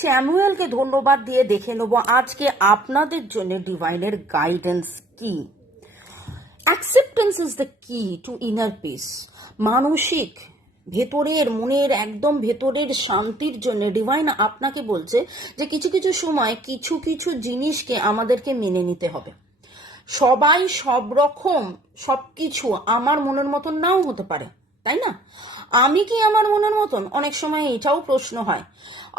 চ্যানুয়েলকে ধন্যবাদ দিয়ে দেখে নেব আজকে আপনাদের জন্য ডিভাইনের গাইডেন্স কি। অ্যাকসেপ্টেন্স ইজ দ্য কি টু ইনার পিস। মানসিক ভেতরের মনের একদম ভেতরের শান্তির জন্য ডিভাইন আপনাকে বলছে যে কিছু কিছু সময় কিছু কিছু জিনিসকে আমাদেরকে মেনে নিতে হবে। সবাই সব রকম সব কিছু আমার মনের মতন নাও হতে পারে, তাই না? আমি কি আমার মনের মতন? অনেক সময় এটাও প্রশ্ন হয়।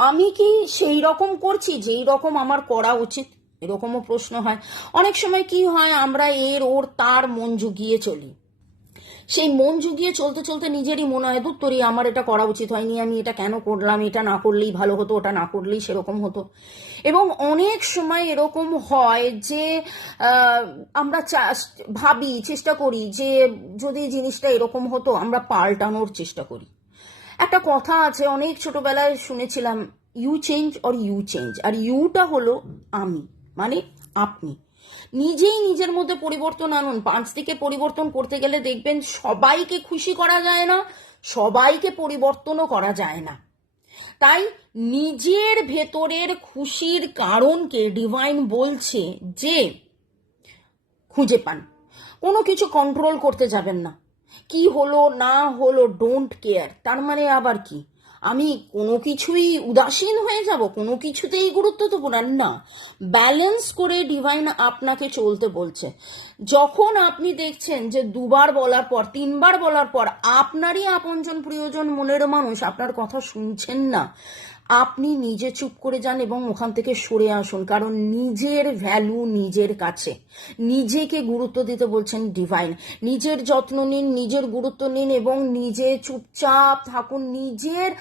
আমি কি সেই রকম করছি যেই রকম আমার করা উচিত? এরকমও প্রশ্ন হয়। অনেক সময় কি হয়, আমরা এর ওর তার মন জুগিয়ে চলি। সেই মন জুগিয়ে চলতে চলতে নিজেরই মনে হয় দুত্তরি আমার এটা করা উচিত হয়নি, আমি এটা কেন করলাম, এটা না করলেই ভালো হতো, ওটা না করলেই সেরকম হতো। এবং অনেক সময় এরকম হয় যে আমরা ভাবি, চেষ্টা করি যে যদি জিনিসটা এরকম হতো আমরা পাল্টানোর চেষ্টা করি। একটা কথা আছে, অনেক ছোটবেলায় শুনেছিলাম, you change or you change. আর ইউটা হলো আমি, মানে আপনি নিজেই নিজের মধ্যে পরিবর্তন আনুন। 5 দিকে পরিবর্তন করতে গেলে দেখবেন সবাইকে খুশি করা যায় না, সবাইকে পরিবর্তনও করা যায় না। তাই নিজের ভেতরের খুশির কারণকে ডিভাইন বলছে যে খুঁজে পান। কোনো কিছু কন্ট্রোল করতে যাবেন না। কি হলো না হলো ডোন্ট কেয়ার। তার মানে আবার কি আমি কোনো কিছুই উদাসীন হয়ে যাব, কোনো কিছুতেই গুরুত্ব দেবো না? না, ব্যালেন্স করে ডিভাইন আপনাকে চলতে বলছে। যখন আপনি দেখছেন যে 2বার বলার পর 3বার বলার পর আপনারই আপনজন প্রিয়জন মনের মানুষ আপনার কথা শুনছেন না, আপনি নিজে চুপ করে যান এবং ওখান থেকে সরে আসুন। কারণ নিজের ভ্যালু নিজের কাছে, নিজেকে গুরুত্ব দিতে বলছেন ডিভাইন। নিজের যত্ন নিন, নিজের গুরুত্ব নিন এবং নিজে চুপচাপ থাকুন। নিজের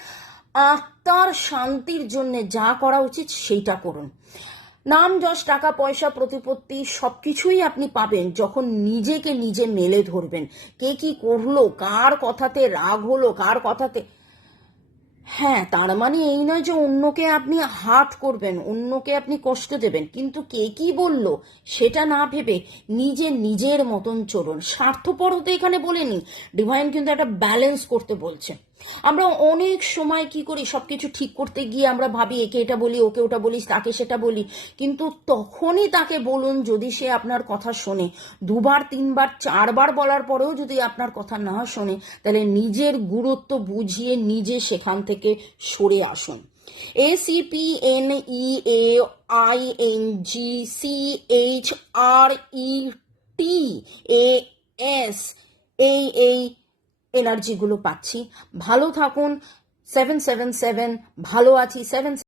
আত্মার শান্তির জন্য যা করা উচিত সেইটা করুন। নাম যশ টাকা পয়সা প্রতিপত্তি সবকিছুই আপনি পাবেন যখন নিজেকে নিজে মেলে ধরবেন। কে কি করলো, কার কথাতে রাগ হলো, কার কথাতে, হ্যাঁ, তার মানে এই নয় যে অন্যকে আপনি হার্ট করবেন, অন্যকে আপনি কষ্ট দেবেন, কিন্তু কে কি বলল সেটা না ভেবে নিজে নিজের মতন চলুন। স্বার্থপর হতে এখানে বলেনি, ডিভাইন কিন্তু একটা ব্যালেন্স করতে বলছে। আমরা অনেক সময় কি করি, সবকিছু ঠিক করতে গিয়ে আমরা ভাবি একে এটা বলি, ওকে ওটা বলি, তাকে সেটা বলি, কিন্তু তখনই তাকে বলুন যদি সে আপনার কথা শোনে। 2বার 3বার 4বার বলার পরেও যদি আপনার কথা না শোনে, তাহলে নিজের গুরুত্ব বুঝিয়ে নিজে সেখান থেকে সরে আসুন। ACPNEAINGCHRETAS এই এনার্জিগুলো পাচ্ছি। ভালো থাকুন। 777 ভালো আছি 7